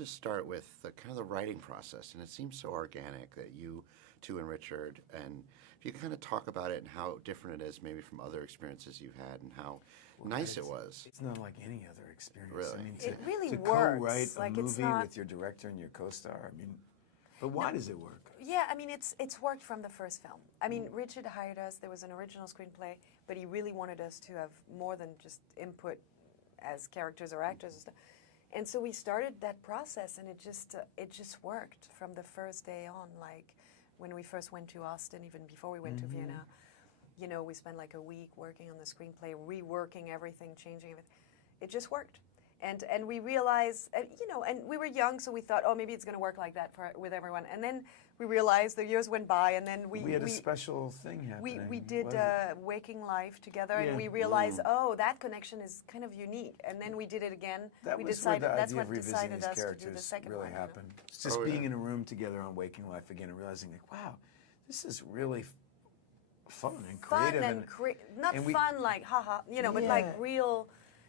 to start with the kind of the writing process, and it seems so organic that you two and Richard, and if you kind of talk about it and how different it is maybe from other experiences you've had and how nice it was. It's not like any other experience. Really? I mean, It really to works. co-write a Like, it's movie not- with your director and your co-star, I mean, but why does it work? Yeah, I mean, it's worked from the first film. I mean, Richard hired us. There was an original screenplay, but he really wanted us to have more than just input as characters or actors and stuff. And so we started that process, and it just worked from the first day on. Like when we first went to Austin, even before we went to Vienna, you know, we spent like a week working on the screenplay, reworking everything, changing everything. It just worked. And we realized, you know, and we were young, so we thought, oh, maybe it's going to work like that with everyone. And then we realized the years went by, and then we had a special thing happening. We did Waking Life together, and we realized, oh, that connection is kind of unique. And then we did it again. That we was decided where the that's idea what of revisiting decided these us to do characters the second really one. happened. It's just being in a room together on Waking Life again and realizing, like, wow, this is really fun and creative. Fun and not and fun like haha, you know, but like real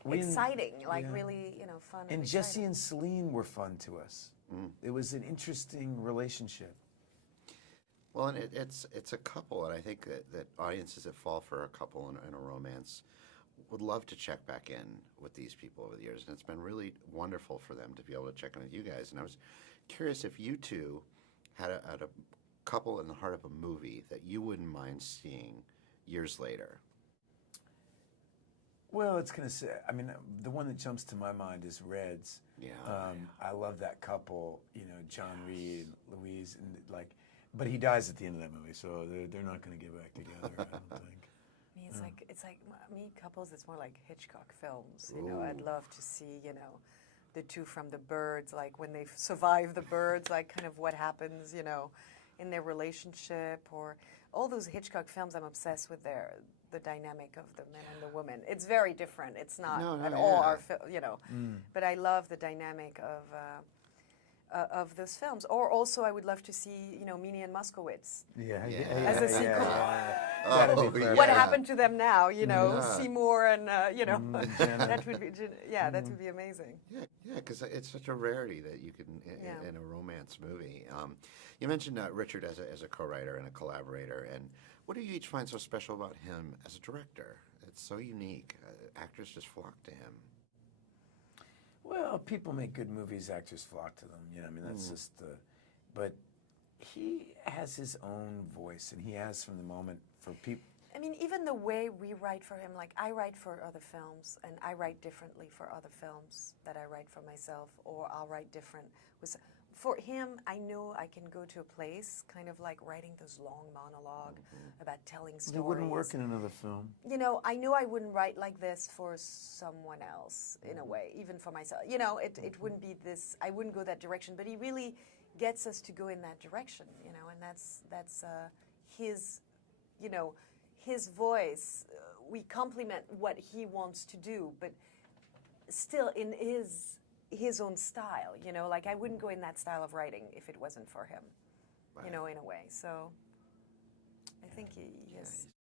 exciting, like yeah. really, you know, fun. And exciting. Jesse and Celine were fun to us. It was an interesting relationship. Well, and it's a couple, and I think that audiences that fall for a couple in a romance would love to check back in with these people over the years, and it's been really wonderful for them to be able to check in with you guys. And I was curious if you two had a couple in the heart of a movie that you wouldn't mind seeing years later. Well, it's going to say, I mean, the one that jumps to my mind is Reds. Yeah. I love that couple, you know, John Reed, Louise, and like, but he dies at the end of that movie, so they're not going to get back together, I don't think. I mean, it's like me couples. It's more like Hitchcock films. You know, I'd love to see, you know, the two from The Birds, like when they survive the birds, like kind of what happens, you know, in their relationship, or all those Hitchcock films. I'm obsessed with the dynamic of the man and the woman. It's very different. It's not at all our, you know, but I love the dynamic of those films. Or also, I would love to see, you know, Meany and Moskowitz as a sequel. What happened to them now? You know, Seymour and you know, that would be that would be amazing. Yeah, because it's such a rarity that you can in a romance movie. You mentioned Richard as a co-writer and a collaborator, and what do you each find so special about him as a director? It's so unique. Actors just flock to him. Well, people make good movies, actors flock to them. You know, I mean, that's just but he has his own voice, and he has from the moment for people. I mean, even the way we write for him, like I write for other films, and I write differently for other films that I write for myself, or I'll write different. For him, I know I can go to a place, kind of like writing this long monologue about telling stories. It wouldn't work in another film. You know I wouldn't write like this for someone else, in a way, even for myself. You know, it wouldn't be this, I wouldn't go that direction, but he really gets us to go in that direction, you know, and that's his, you know, his voice. We complement what he wants to do, but still in his own style, you know, like I wouldn't go in that style of writing if it wasn't for him, you know, in a way. So I think he has